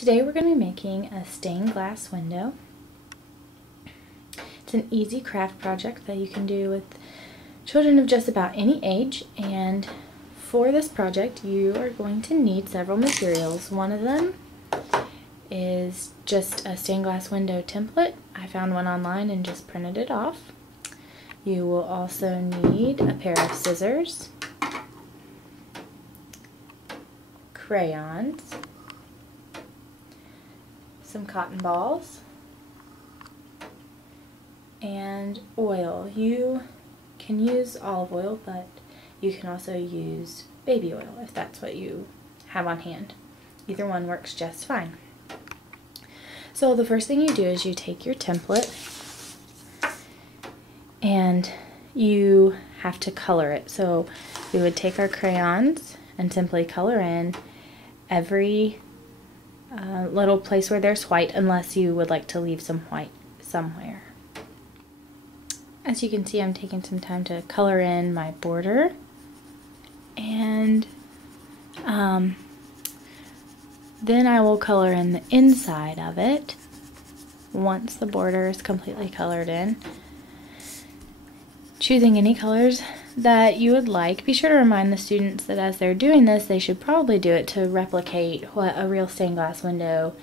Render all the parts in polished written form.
Today we're going to be making a stained glass window. It's an easy craft project that you can do with children of just about any age, and for this project you are going to need several materials. One of them is just a stained glass window template. I found one online and just printed it off. You will also need a pair of scissors, crayons, some cotton balls, and oil. You can use olive oil, but you can also use baby oil if that's what you have on hand. Either one works just fine. So the first thing you do is you take your template and you have to color it. So we would take our crayons and simply color in every little place where there's white, unless you would like to leave some white somewhere. As you can see, I'm taking some time to color in my border, and then I will color in the inside of it once the border is completely colored in. Choosing any colors that you would like. Be sure to remind the students that as they're doing this, they should probably do it to replicate what a real stained glass window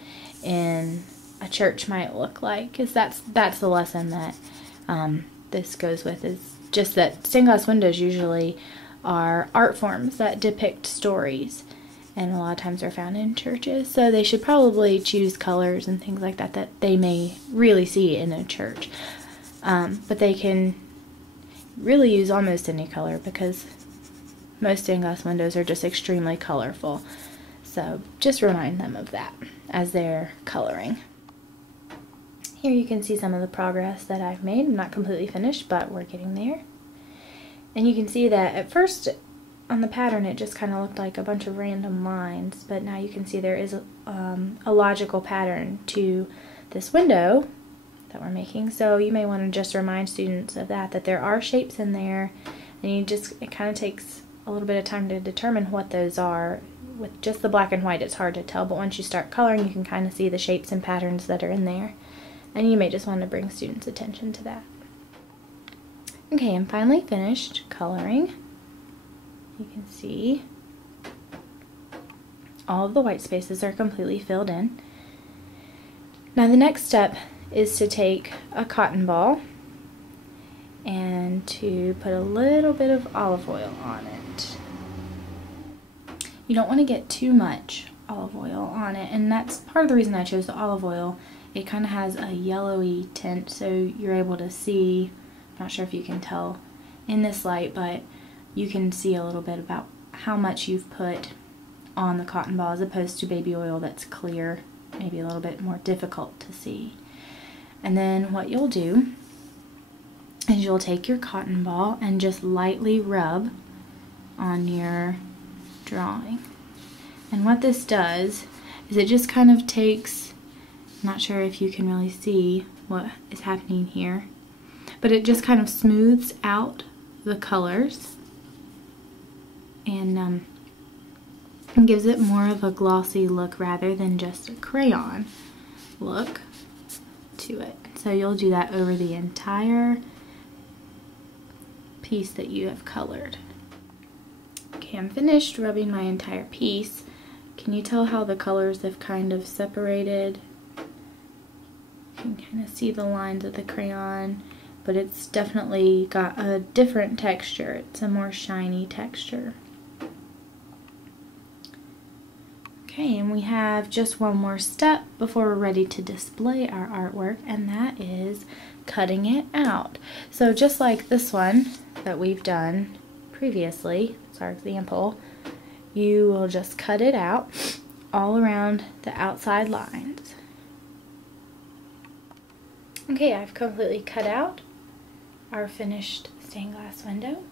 in a church might look like, because that's the lesson that this goes with, is just that stained glass windows usually are art forms that depict stories, and a lot of times they're found in churches, so they should probably choose colors and things like that that they may really see in a church. But they can really use almost any color, because most stained glass windows are just extremely colorful. So just remind them of that as they're coloring. Here you can see some of the progress that I've made. I'm not completely finished, but we're getting there. And you can see that at first on the pattern it just kind of looked like a bunch of random lines, but now you can see there is a logical pattern to this window that we're making. So you may want to just remind students of that there are shapes in there, and it kind of takes a little bit of time to determine what those are. With just the black and white it's hard to tell, but once you start coloring you can kind of see the shapes and patterns that are in there, and you may just want to bring students' attention to that. Okay, I'm finally finished coloring. You can see all of the white spaces are completely filled in. Now the next step is to take a cotton ball and to put a little bit of olive oil on it. You don't want to get too much olive oil on it, and that's part of the reason I chose the olive oil. It kind of has a yellowy tint, so you're able to see, I'm not sure if you can tell in this light, but you can see a little bit about how much you've put on the cotton ball as opposed to baby oil that's clear, maybe a little bit more difficult to see. And then what you'll do is you'll take your cotton ball and just lightly rub on your drawing. And what this does is it just kind of takes, I'm not sure if you can really see what is happening here, but it just kind of smooths out the colors and gives it more of a glossy look rather than just a crayon look to it. So you'll do that over the entire piece that you have colored. Okay, I'm finished rubbing my entire piece. Can you tell how the colors have kind of separated? You can kind of see the lines of the crayon, but it's definitely got a different texture. It's a more shiny texture. Okay, and we have just one more step before we're ready to display our artwork, and that is cutting it out. So just like this one that we've done previously, it's our example, you will just cut it out all around the outside lines. Okay, I've completely cut out our finished stained glass window.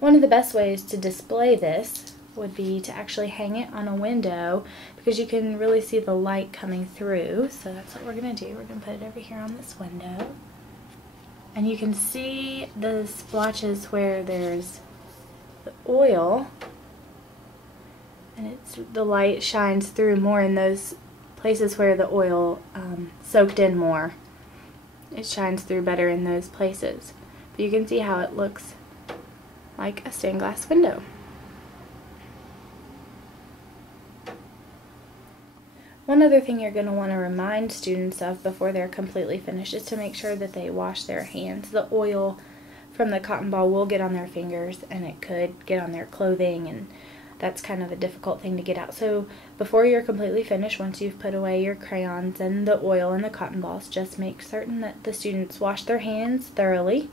One of the best ways to display this would be to actually hang it on a window, because you can really see the light coming through. So that's what we're going to do. We're going to put it over here on this window, and you can see the splotches where there's the oil And the light shines through more in those places where the oil soaked in more. It shines through better in those places. But you can see how it looks like a stained glass window. One other thing you're going to want to remind students of before they're completely finished is to make sure that they wash their hands. The oil from the cotton ball will get on their fingers, and it could get on their clothing, and that's kind of a difficult thing to get out. So before you're completely finished, once you've put away your crayons and the oil and the cotton balls, just make certain that the students wash their hands thoroughly,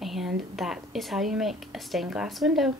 and that is how you make a stained glass window.